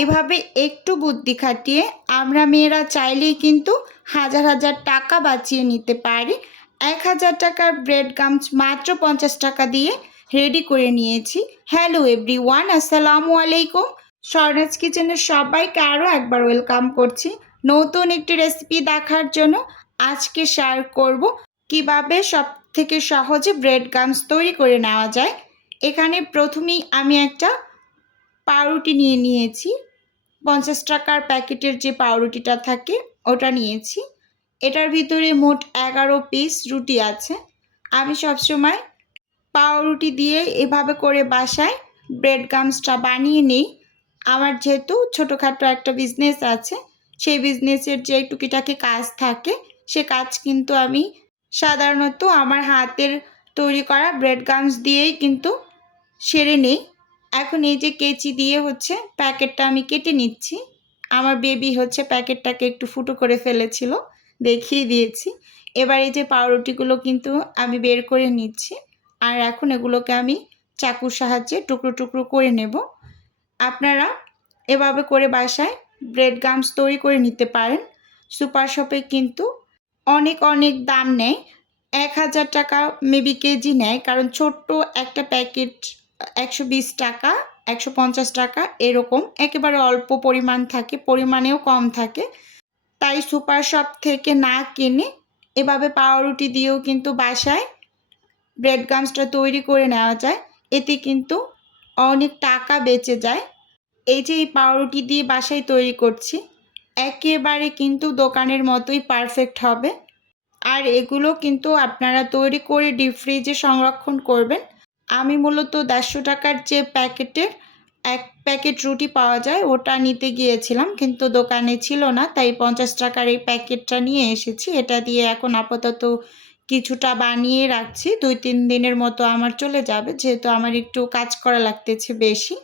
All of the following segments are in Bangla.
এভাবে একটু বুদ্ধি খাটিয়ে আমরা মেয়েরা চাইলেই কিন্তু হাজার হাজার টাকা বাঁচিয়ে নিতে পারি। এক হাজার টাকার ব্রেড গামস মাত্র পঞ্চাশ টাকা দিয়ে রেডি করে নিয়েছি। হ্যালো এভরি ওয়ান আসসালামু আলাইকুম। স্বর্ণাজ কিচেনের সবাইকে আরও একবার ওয়েলকাম করছি। নতুন একটি রেসিপি দেখার জন্য আজকে শেয়ার করব। কীভাবে সব থেকে সহজে ব্রেড গামস তৈরি করে নেওয়া যায়। এখানে প্রথমেই আমি একটা পাউরুটি নিয়ে নিয়েছি। পঞ্চাশ টাকার প্যাকেটের যে পাউরুটিটা থাকে, ওটা নিয়েছি। এটার ভিতরে মোট এগারো পিস রুটি আছে। আমি সবসময় পাউরুটি দিয়ে এভাবে করে বাসায় ব্রেড গামসটা বানিয়ে নিই। আমার যেহেতু ছোটোখাটো একটা বিজনেস আছে, সেই বিজনেসের যে টুকিটাকি কাজ থাকে, সে কাজ কিন্তু আমি সাধারণত আমার হাতের তৈরি করা ব্রেড গামস দিয়েই কিন্তু সেরে নিই। এখন এই যে কেচি দিয়ে হচ্ছে প্যাকেটটা আমি কেটে নিচ্ছি। আমার বেবি হচ্ছে প্যাকেটটাকে একটু ফুটো করে ফেলেছিল, দেখিয়ে দিয়েছি। এবার এই যে পাউরুটিগুলো কিন্তু আমি বের করে নিচ্ছি আর এখন এগুলোকে আমি চাকুর সাহায্যে টুকরো টুকরো করে নেব। আপনারা এভাবে করে বাসায় ব্রেড গামস তৈরি করে নিতে পারেন। সুপার শপে কিন্তু অনেক অনেক দাম নেয়। এক হাজার টাকা মেবি কেজি নেয়, কারণ ছোট্ট একটা প্যাকেট একশো বিশ টাকা, একশো পঞ্চাশ টাকা এরকম। একেবারে অল্প পরিমাণ থাকে, পরিমাণেও কম থাকে। তাই সুপার শপ থেকে না কিনে এভাবে পাউরুটি দিয়েও কিন্তু বাসায় ব্রেড গামসটা তৈরি করে নেওয়া যায়। এতে কিন্তু অনেক টাকা বেঁচে যায়। এই যে এই পাউরুটি দিয়ে বাসায় তৈরি করছি, একেবারে কিন্তু দোকানের মতোই পারফেক্ট হবে। আর এগুলো কিন্তু আপনারা তৈরি করে ডিপ ফ্রিজে সংরক্ষণ করবেন। আমি মূলত দেড়শো টাকার যে প্যাকেটের এক প্যাকেট রুটি পাওয়া যায়, ওটা নিতে গিয়েছিলাম, কিন্তু দোকানে ছিল না, তাই পঞ্চাশ টাকার এই প্যাকেটটা নিয়ে এসেছি। এটা দিয়ে এখন আপাতত কিছুটা বানিয়ে রাখছি, দুই তিন দিনের মতো আমার চলে যাবে, যেহেতু আমার একটু কাজ করা লাগতেছে বেশি।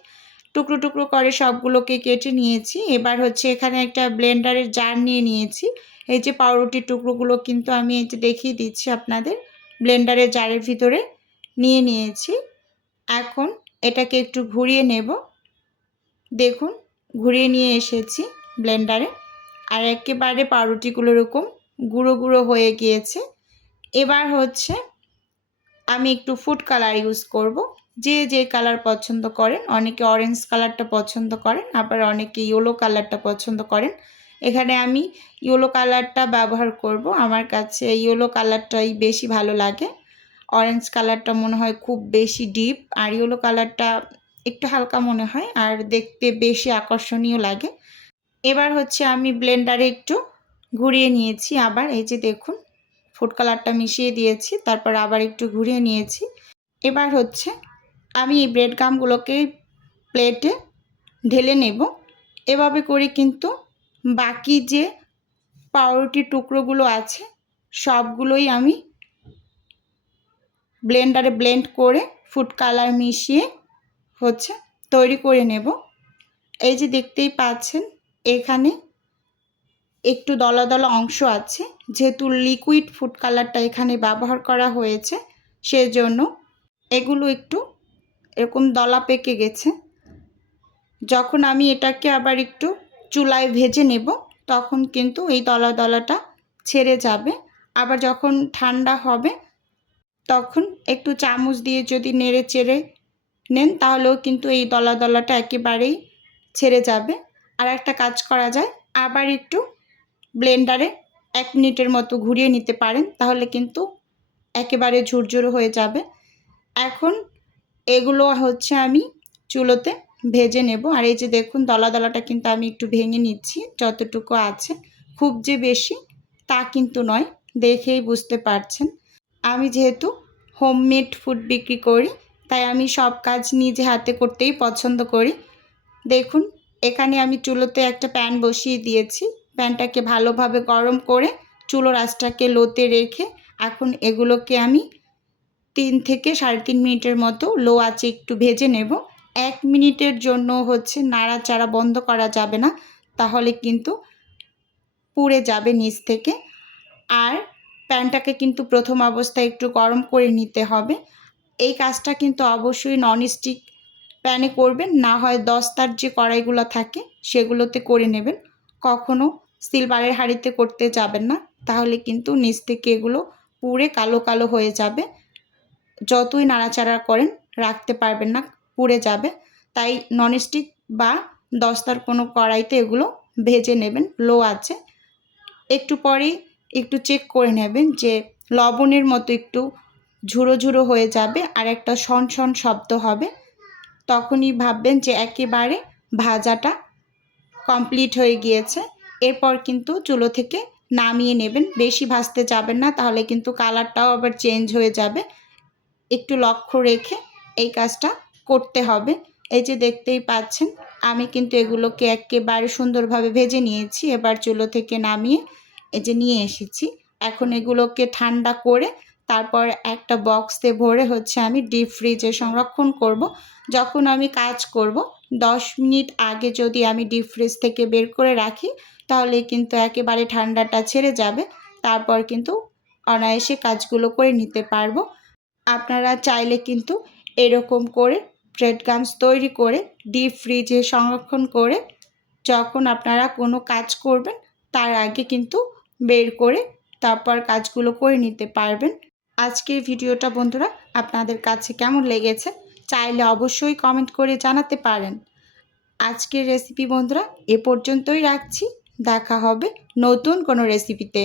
টুকরো টুকরো করে সবগুলোকে কেটে নিয়েছি। এবার হচ্ছে এখানে একটা ব্লেন্ডারের জার নিয়ে নিয়েছি। এই যে পাউরুটির টুকরোগুলো কিন্তু আমি এই যে দেখিয়ে দিচ্ছি আপনাদের, ব্লেন্ডারের জারের ভিতরে। নিয়ে নিয়েছি। এখন এটাকে একটু ঘুরিয়ে নেব। দেখুন, ঘুরিয়ে নিয়ে এসেছি ব্লেন্ডারে আর একেবারে পাউরুটিগুলো এরকম গুঁড়ো গুঁড়ো হয়ে গিয়েছে। এবার হচ্ছে আমি একটু ফুড কালার ইউজ করব। যে যে কালার পছন্দ করেন, অনেকে অরেঞ্জ কালারটা পছন্দ করেন, আবার অনেকে ইয়েলো কালারটা পছন্দ করেন। এখানে আমি ইয়েলো কালারটা ব্যবহার করব। আমার কাছে ইয়েলো কালারটাই বেশি ভালো লাগে। অরেঞ্জ কালারটা মনে হয় খুব বেশি ডিপ আর ইয়েলো কালারটা একটু হালকা মনে হয়, আর দেখতে বেশি আকর্ষণীয় লাগে। এবার হচ্ছে আমি ব্লেন্ডারে একটু ঘুরিয়ে নিয়েছি আবার, এই যে দেখুন ফুড কালারটা মিশিয়ে দিয়েছি, তারপর আবার একটু ঘুরিয়ে নিয়েছি। এবার হচ্ছে আমি এই ব্রেড গামগুলোকে প্লেটে ঢেলে নেব। এভাবে করে কিন্তু বাকি যে পাউরুটির টুকরোগুলো আছে, সবগুলোই আমি ব্লেন্ডারে ব্লেন্ড করে ফুড কালার মিশিয়ে হচ্ছে তৈরি করে নেব। এই যে দেখতেই পাচ্ছেন, এখানে একটু দলা দলা অংশ আছে। যেহেতু লিকুইড ফুড কালারটা এখানে ব্যবহার করা হয়েছে, সেজন্য এগুলো একটু এরকম দলা পেকে গেছে। যখন আমি এটাকে আবার একটু চুলায় ভেজে নেব, তখন কিন্তু এই দলা দলাটা ছেড়ে যাবে। আবার যখন ঠান্ডা হবে তখন একটু চামচ দিয়ে যদি নেড়ে চেড়ে নেন, তাহলেও কিন্তু এই দলা দলাটা একেবারেই ছেড়ে যাবে। আর একটা কাজ করা যায়, আবার একটু ব্লেন্ডারে এক মিনিটের মতো ঘুরিয়ে নিতে পারেন, তাহলে কিন্তু একেবারে ঝুরঝুর হয়ে যাবে। এখন এগুলো হচ্ছে আমি চুলোতে ভেজে নেব। আর এই যে দেখুন দলা দলাটা কিন্তু আমি একটু ভেঙে নিচ্ছি, যতটুকু আছে। খুব যে বেশি তা কিন্তু নয়, দেখেই বুঝতে পারছেন। আমি যেহেতু হোমমেড ফুড বিক্রি করি, তাই আমি সব কাজ নিজে হাতে করতেই পছন্দ করি। দেখুন, এখানে আমি চুলোতে একটা প্যান বসিয়ে দিয়েছি। প্যানটাকে ভালোভাবে গরম করে চুলোর আঁচটাকে লোতে রেখে এখন এগুলোকে আমি তিন থেকে সাড়ে তিন মিনিটের মতো লো আঁচে একটু ভেজে নেব। এক মিনিটের জন্য হচ্ছে নাড়াচাড়া বন্ধ করা যাবে না, তাহলে কিন্তু পুড়ে যাবে নিচ থেকে। আর প্যানটাকে কিন্তু প্রথম অবস্থায় একটু গরম করে নিতে হবে। এই কাজটা কিন্তু অবশ্যই ননস্টিক প্যানে করবেন, না হয় দস্তার যে কড়াইগুলো থাকে সেগুলোতে করে নেবেন। কখনো সিলভারের হাঁড়িতে করতে যাবেন না, তাহলে কিন্তু নিচ থেকে এগুলো পুড়ে কালো কালো হয়ে যাবে। যতই নাড়াচাড়া করেন, রাখতে পারবেন না, পুড়ে যাবে। তাই ননস্টিক বা দস্তার কোনো কড়াইতে এগুলো ভেজে নেবেন, লো আছে একটু পরেই একটু চেক করে নেবেন যে লবণের মতো একটু ঝুড়ো ঝুড়ো হয়ে যাবে আর একটা শন শন শব্দ হবে। তখনই ভাববেন যে একেবারে ভাজাটা কমপ্লিট হয়ে গিয়েছে। এরপর কিন্তু চুলো থেকে নামিয়ে নেবেন। বেশি ভাজতে যাবেন না, তাহলে কিন্তু কালারটাও আবার চেঞ্জ হয়ে যাবে। একটু লক্ষ্য রেখে এই কাজটা করতে হবে। এই যে দেখতেই পাচ্ছেন, আমি কিন্তু এগুলোকে একেবারে সুন্দরভাবে ভেজে নিয়েছি। এবার চুলো থেকে নামিয়ে এই যে নিয়ে এসেছি। এখন এগুলোকে ঠান্ডা করে তারপর একটা বক্সে ভরে হচ্ছে আমি ডিপ ফ্রিজে সংরক্ষণ করব। যখন আমি কাজ করব, দশ মিনিট আগে যদি আমি ডিপ ফ্রিজ থেকে বের করে রাখি, তাহলে কিন্তু একেবারে ঠান্ডাটা ছেড়ে যাবে। তারপর কিন্তু অনায়াসে কাজগুলো করে নিতে পারব। আপনারা চাইলে কিন্তু এরকম করে ব্রেড গামস তৈরি করে ডিপ ফ্রিজে সংরক্ষণ করে যখন আপনারা কোনো কাজ করবেন, তার আগে কিন্তু বের করে তারপর কাজগুলো করে নিতে পারবেন। আজকের ভিডিওটা বন্ধুরা আপনাদের কাছে কেমন লেগেছে চাইলে অবশ্যই কমেন্ট করে জানাতে পারেন। আজকের রেসিপি বন্ধুরা এ পর্যন্তই রাখছি। দেখা হবে নতুন কোনো রেসিপিতে